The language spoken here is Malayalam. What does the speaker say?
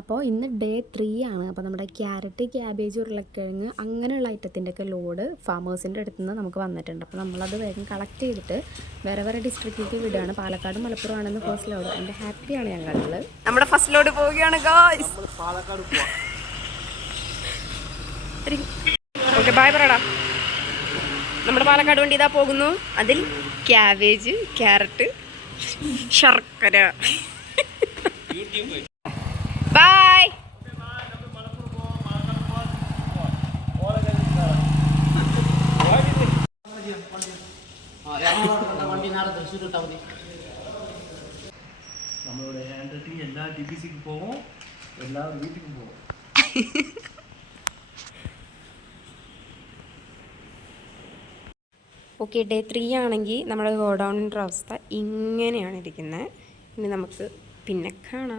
അപ്പോൾ ഇന്ന് ഡേ 3 ആണ്. അപ്പോൾ നമ്മുടെ ക്യാരറ്റ്, ക്യാബേജ്, ഉരുളക്കിഴങ്ങ് അങ്ങനെയുള്ള ഐറ്റത്തിൻ്റെ ഒക്കെ ലോഡ് ഫാമേഴ്സിൻ്റെ അടുത്ത് നിന്ന് നമുക്ക് വന്നിട്ടുണ്ട്. അപ്പോൾ നമ്മളത് വേഗം കളക്ട് ചെയ്തിട്ട് വേറെ വേറെ ഡിസ്ട്രിക്റ്റിലേക്ക് വിടുകയാണ്. പാലക്കാട്, മലപ്പുറം ആണെന്ന് ഫസ്റ്റ് ലോഡ്. അതിൻ്റെ ഹാപ്പിയാണ് ഞങ്ങൾ. നമ്മുടെ ഫസ്റ്റ് ലോഡ് പോവുകയാണ് ഗായ്സ്. ഓക്കെ, ബൈ പറയടാ. നമ്മുടെ പാലക്കാട് വണ്ടി ഇതാ പോകുന്നു. അതിൽ ക്യാബേജ്, ക്യാരറ്റ്, ശർക്കര. ബൈ. நம்மளோட ஹேண்ட் எல்லா டிபிசிக்கு போவோம், எல்லாரும் வீட்டுக்கு போவோம். ഓക്കെ, ഡേ 3 ആണെങ്കിൽ നമ്മുടെ ഗോഡൗണിൻ്റെ അവസ്ഥ ഇങ്ങനെയാണ് ഇരിക്കുന്നത്. ഇനി നമുക്ക് പിന്നെ കാണാം.